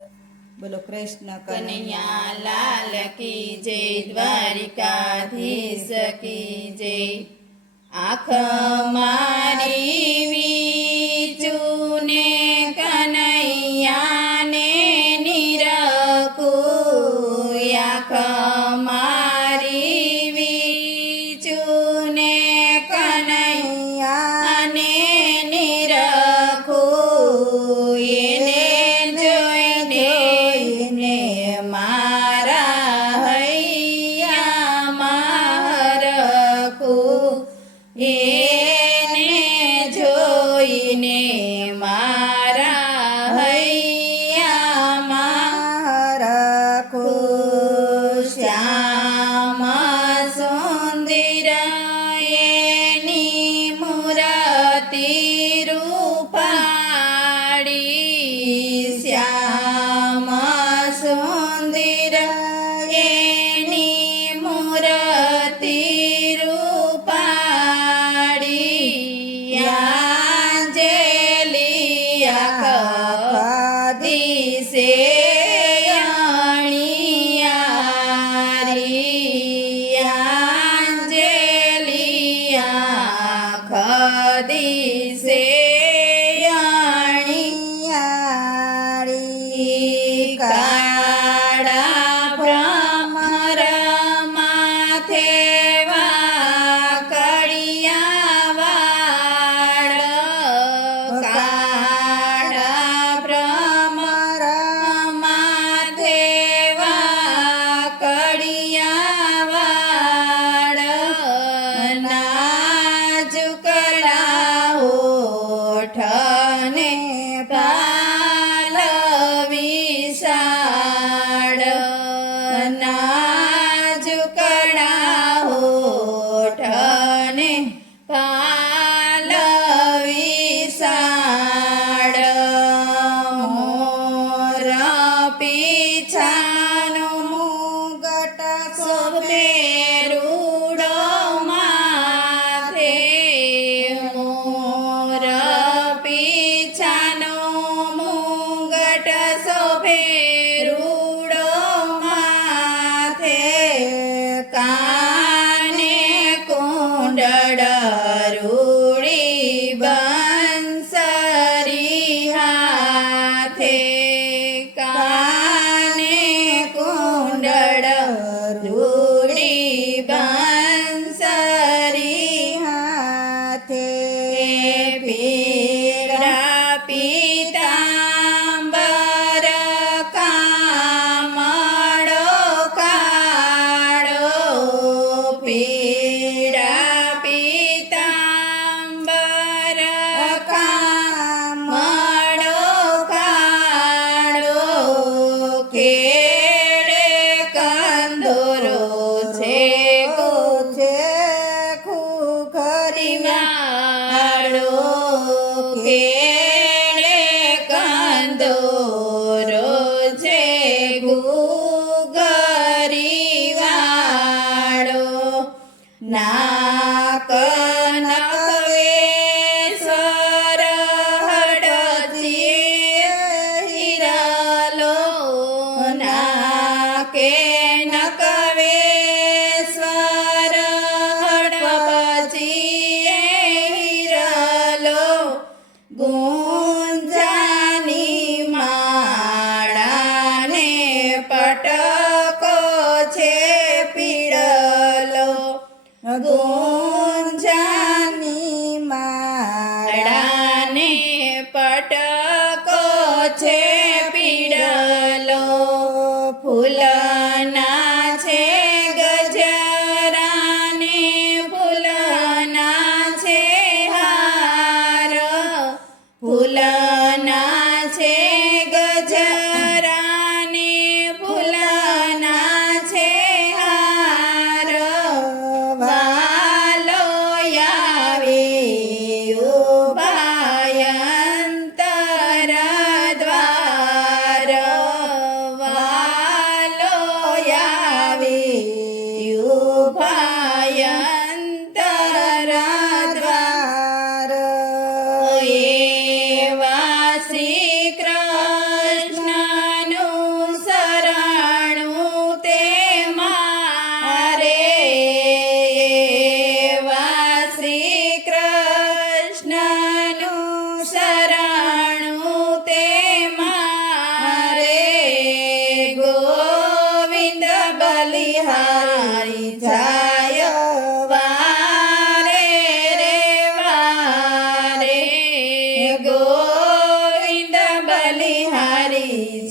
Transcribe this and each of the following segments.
બોલો કૃષ્ણ કનૈયા લાલ કી જય, દ્વારિકાધીશ કી જય। આંખ મારી વીચુને કનૈયાને નિરખું, આંખ મારી વીચુને કનૈયાને નિરખું, એને જોઈને મારા હૈયામાં હરખું, એને જોઈને મારા હૈયામાં હરખું। શ્યામ સુંદર એની મૂરતિ રૂપાળી, શ્યામ સુંદર એની મૂરતિ રૂપાળી, આંજલી આંખ દિશે અણિયારી, આંજલી આંખ દિશે અણિયારી, કાળા ભ્રમર માથે વાકડિયા વાળ, કાળા ભ્રમર માથે વાકડિયા વાળ, નાજુકડા હોઠને ભાલ વિશાળ, નાજુકડા હોઠને ભાલ વિશાળ, મોર પીછાનું મુગટ શોભે રૂડો માથે, મોર પીછાનું મુગટ શોભે રૂડો માથે, કાને કુંડળ રૂડી બંસરી હાથે, કાને કુંડળ રૂડી બંસરી હાથે, પીળા પીતાંબર કામળો કાળો, પીળા પીતાંબર કામળો કાળો, કેળે કંદોરો છે ખુખરી વાળો, કેળે કંદોરો છે ઘૂઘરી વાળો, નાક નખવેશ્વર હડચીએ હિરાલો, નાકે નખવેશ્વર હડચીએ હિરાલો, ગુંજાની માળાને પટકો છે પીળલો, ગુંજાની માળાને પટકો છે પીળલો, ફૂલના છે ગજરાને ફૂલના છે હાર, ફૂલના છે ગજરાને ફૂલના છે હાર, વાલો આવે ઉભા અંતર દ્વાર, વાલો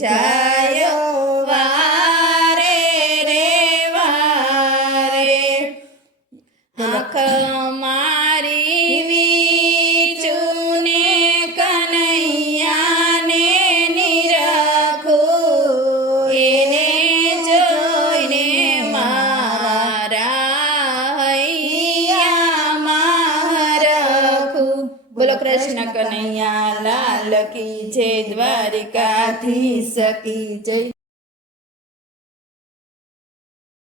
જાય વારે રે વારે આંખ મારી વીચુને કનૈયાને નિરખું એને જોઈને મારા હૈયામાં રખું. બોલો કૃષ્ણ કનૈયા લાલ કી જય, દ્વારિકાધીશ કી જય.